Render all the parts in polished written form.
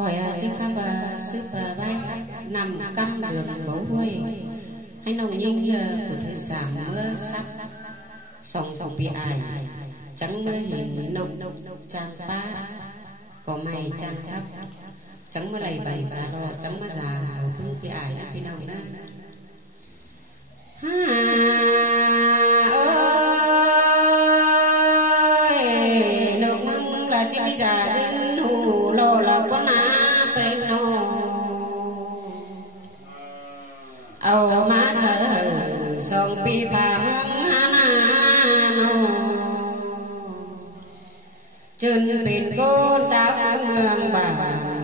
khỏi chính khắp sức vai nằm căm được bấu huê hay nồng nhìn của thứ giảm mưa sắp sòng phòng bị ải trắng mưa hình nông trang ba có mày trang thấp trắng mưa lầy bày giá đỏ trắng mưa già hứng bị ải đã khi nào nữa ơi nước mưng là chim già dân hù lô là con á bên nô âu má sợ hờ sông pi phà mương hana nô chân bên côn tao phương mương bà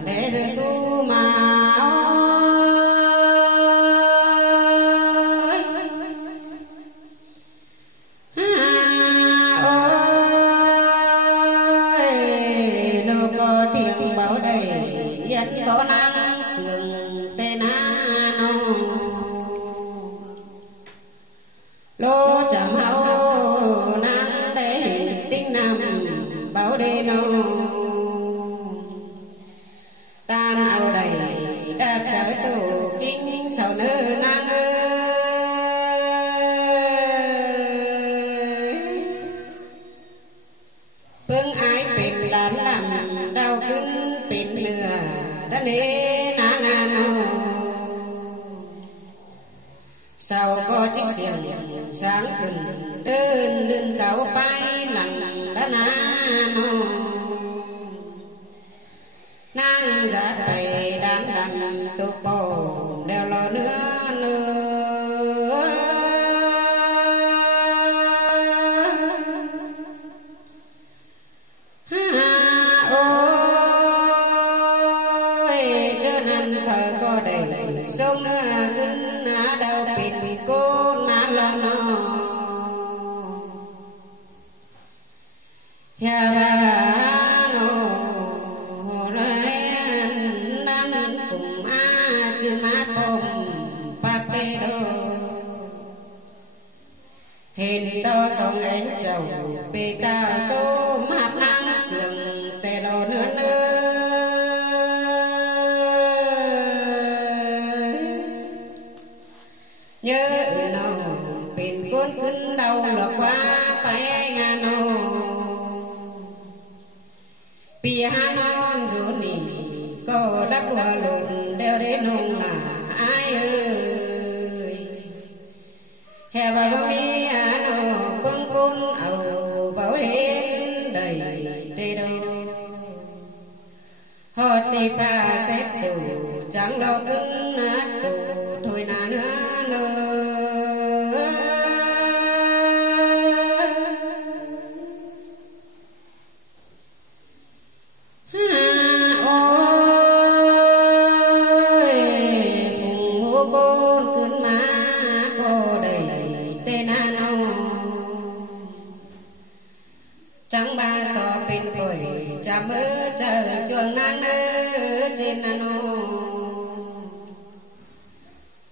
để rồi su mà bảo năng sườn tên nô lô chậm hậu năng để tinh nam bảo đề nô tan áo đầy đạt sở tổ kinh sầu nơ năng phương ái bình đàn làm đau cứng bình nửa đã nê na ngàn nô sau có chiếc xiềng sáng khẩn đơn đơn cáo bay lặng đã na nô nàng giá bày đàn đầm tục bồ đeo lo nữa nữa sông nữa cứng đau bịt côn má lo nó ya ba no hồ rai nan phùng a chư mát bom pa pe đô hình to sông ánh chầu pe ta chô map năng sườn tê đô nữa nữa nhớ nào bên côn cứng đau là quá phải ngàn nô vì hà non dù nỉ có đắp đùa lùn đeo đến nông là ai ơi hè bà bông đi hà nô bưng côn ẩu bảo hê cứng đầy tê đâu họ tì pha xét sủ chẳng lo cứng nát tù thôi nà nữa trắng ba so bên phổi chạm mơ chờ chuồng ngang nơ trên nô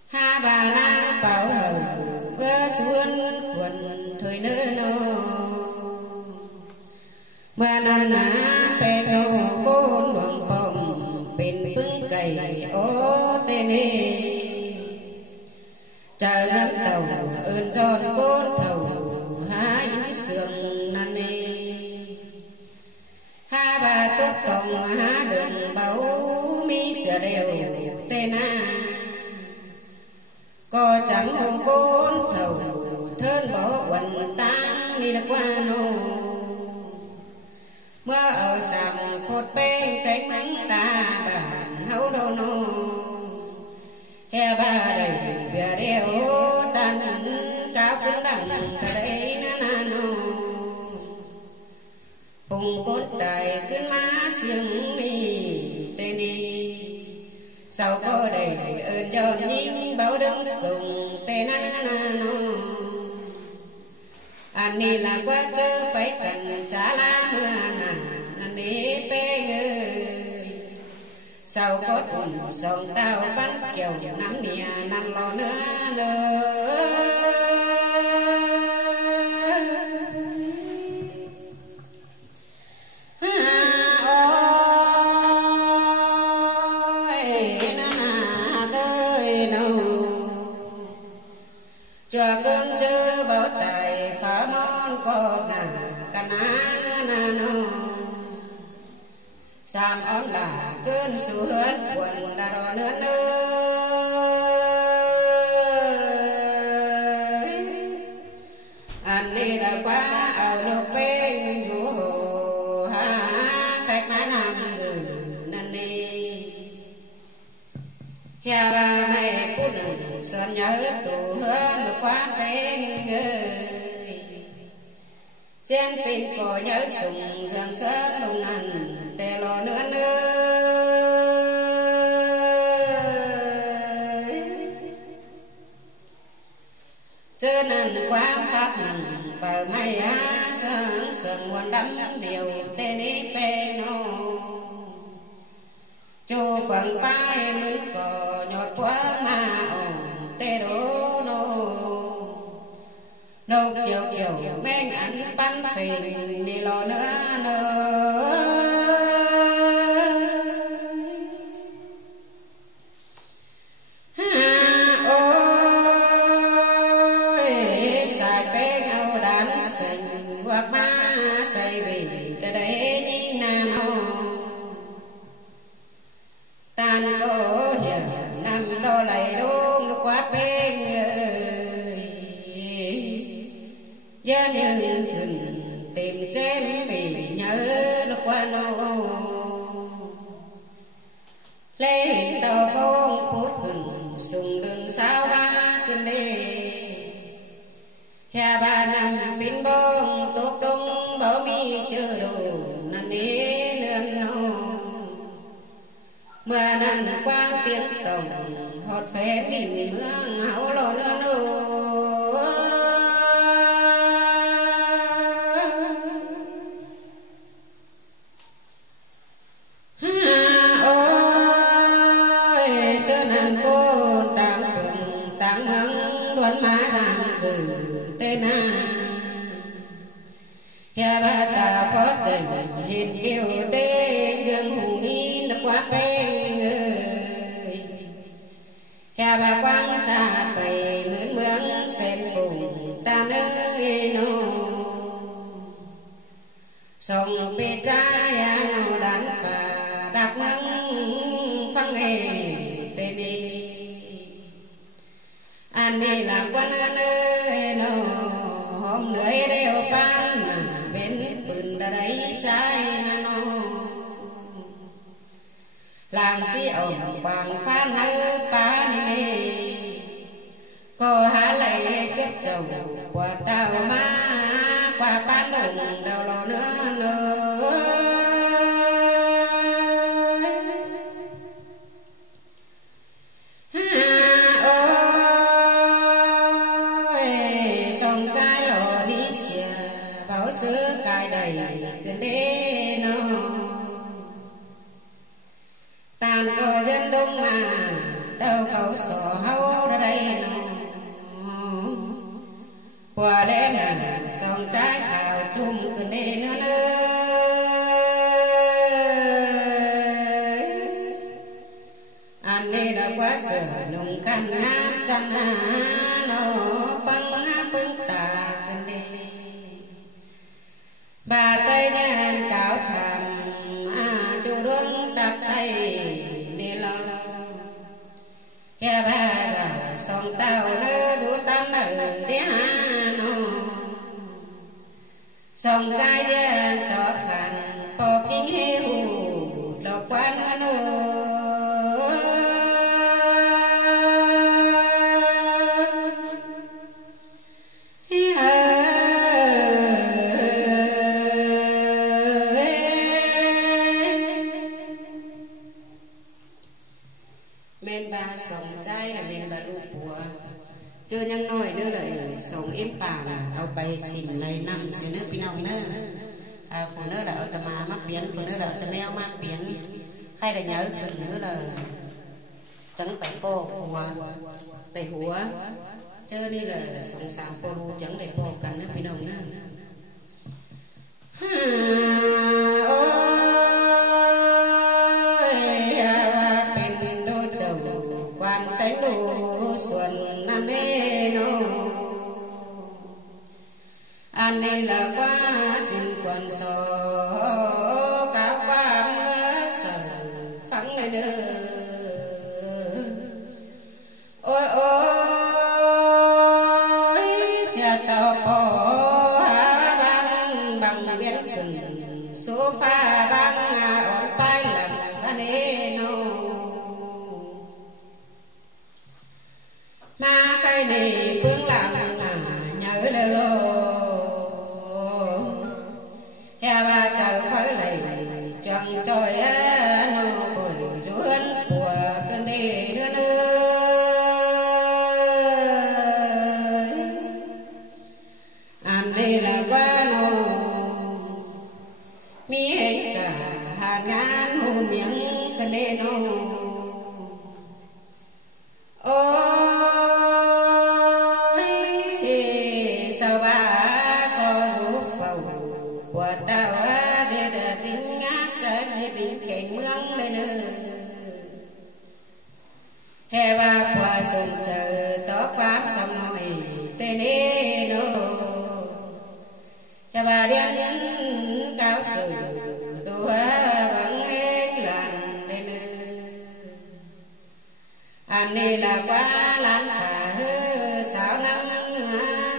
ha bà na bảo hờ vơ xuân quần thôi nơ nô mưa năm ná pe nô côn buồng bồng bên bưng cày ô tên nê chờ gắn tàu ơn giòn côn thầu hái sườn năn nê ha bà tước còng ha đường báu mi sửa đều tên a có chẳng hồ côn thầu thơn bỏ quần tang đi đã qua nô mưa ở sàm cột bên cánh mắng ta bản hấu đô nô he ba đầy bìa đeo tan cao cứng đằng cả đây na nô phùng cốt tàiขึ้นmá xiềng ni tên đi sau có đầy ơn giòn nhìn bảo đứng cùng tên na nô anh ni là quá chớ phải cần trả lá mưa nàn đi pe người sau có cùng sông tao bắn kiều nắm nia năn lo nữa cana na no sam on là cơn su hớt quần đà đò nữa anh đi đã qua ao lục bên du hồ ha khách mãi nằm dự năn đi nhà ba mẹ cút sơn nhớ tù hơn qua bên người trên pin cổ nhớ sùng giang sớm lùng nằn tè lò nữa chớ nằn quá pháp nằn bờ mây á sương sương nguồn đắm điều tê đi pê nô chu phận bay mướn cò nhọt quá mà ổng tê đố nô nô chiều chiều men ăn bắn phình đi lò nữa ôi xài bé ngâu đàn sình hoặc ba xây vì cái đấy nhìn nào tan cô hiểu nằm đo lầy đôn nó quá bên dân hừng tìm chém vì nhớ nó qua nô lê hình tàu phong phút hừng sùng đường sao ba kinh đê hè ba năm pin bông tốt đông bảo mi chưa đồ năn đi nương nô mưa năn quang tiếng tổng hót phép đi mưa hảo lò nơ nô ôi chớ năn cô tàng phượng tàng mương đoán má giang dự tên à nhà ba ta phó trần hiện kiều tê dương hùng nghi nó quá bên người nhà ba quang xa bày mướn mướn xem cùng ta nơi nô sông bê trai nó đàn phà đạp ngưng phăng nghề tên đi anh đi là quan nơi nô hôm nơi đều ban bên bừng đã đấy trái nano làm si ổng bằng phan nơ pa đi cô há lại chấp chồng qua tàu ma qua bán đồng đầu lò nữa sông trái lò đi xìa bảo sứ cài đầy cơn đê nó tàn cờ dân đông mà tàu khẩu sổ hâu ra đây nó qua lẽ là sông trái khảo chung cơn đê nữa anh đi đã quá sợ nung khăn ngáp chăn nó băng bưng tà cơn đê bà tây đen cáo thầm chu đuông tạc tay đi lo hè ba già sông tàu nơ rú tam nở đi hà nó sông trai đen tọt hẳn bò kinh hê hù lọc qua nữa men ba sông trai là men ba lục của chưa nhang nói nữa là sông im bà là ao bay xìm lấy năm xí nước pin ông nữa phụ nữ là ở tầm mắc biển phụ nữ là ở tầm neo mắc biển khai là nhớ phụ nữ là trắng tẩy cô hùa tẩy hùa chơi đi là sông sào cô lu trắng để cô cần nước pin ông nữa tánh đồ xuân anh đê nó anh đê là quá buồn sầu cả qua mưa sầu phẳng nơi nữa ôi ôi cha tao bỏ băng bằng biển khẩn số pha băng ổn tay lần thân nô mà cái này bước làm nhớ lô hè ba chờ phơi lầy chẳng trôi nô bồi ruân của cơn đi nữa anh đi là quá nô mi hết cả hạt ngán hù miếng cơn đi nô ôi sao ba so giúp phầu của tao dễ đã tính ngát trái tính cảnh mương đây nữa hè ba qua xuân chờ tó pháp xong rồi tên đi nô hè ba điên cao sử đua bằng hết làn đây nữa anh đi là quá lan thả hư sáu năm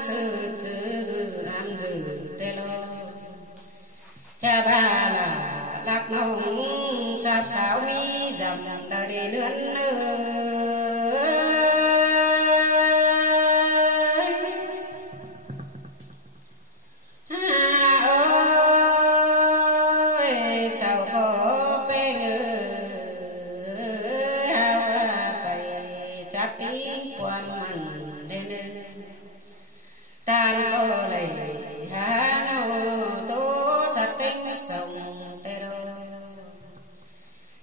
sư làm dự tê lô hè ba là lạc nông sạp sáu mi dầm đời đi lươn ôi sao có bê ngư chắc tí qua mình đêm đêm tan cô lầy há nâu tố sạch tinh sông tê đô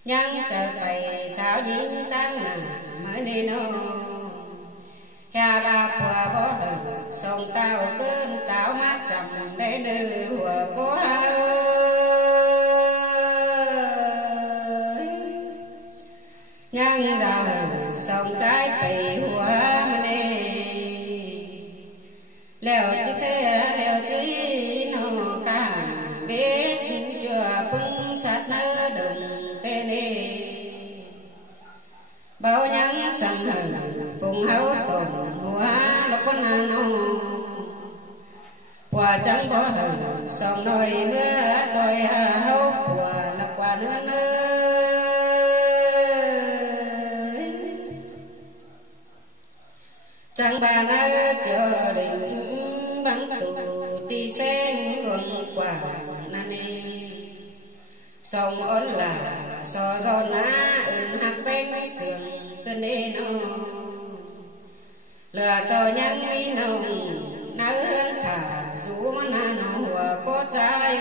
nhân chờ bày sao dính tăng nà mới đi nô hè ba qua bó hờ sông tao cơn tao mát chậm để nữ hùa cố nhân giàu sông trái bày hùa mê leo chứ thế leo chứ nó cả biết chưa bưng sát nơ đừng tê nê bao nhắn sầm hờ phùng hấu tồn hoa lúc con nô quả chẳng có hờ sông nồi mưa tôi hấu quả là quả nữa chẳng bà nơ chờ định vắng tù ti sen luận quả nani sông ôn là so giòn á hạt bên sườn cơn đê nô lừa tờ nhang mi nồng nỡ hơn thả rú mà na nó hùa có trái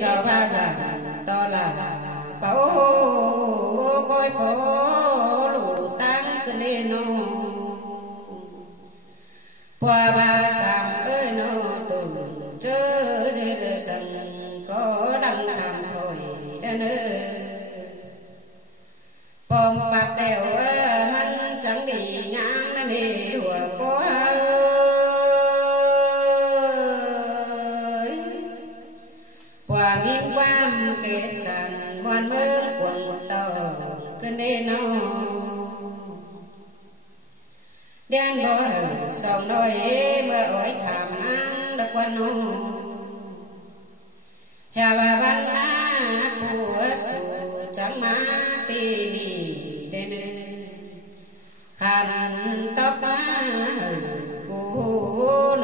sao pha giả to là bảo coi phố lũ tăng cơn đê nô qua ba sàm ơi nô tồn chớ để sân có đăng thầm thôi đã nữa bom bạc đèo mắn chẳng đi ngang lên đi hùa có qua nghìn quam kết sàn quan mơ quần tàu cơn đê nô đen bò sông đôi mưa ối thảm ăn đất quan hô hè bà ban á của sù chẳng má tì nì đen khăn tóc á cù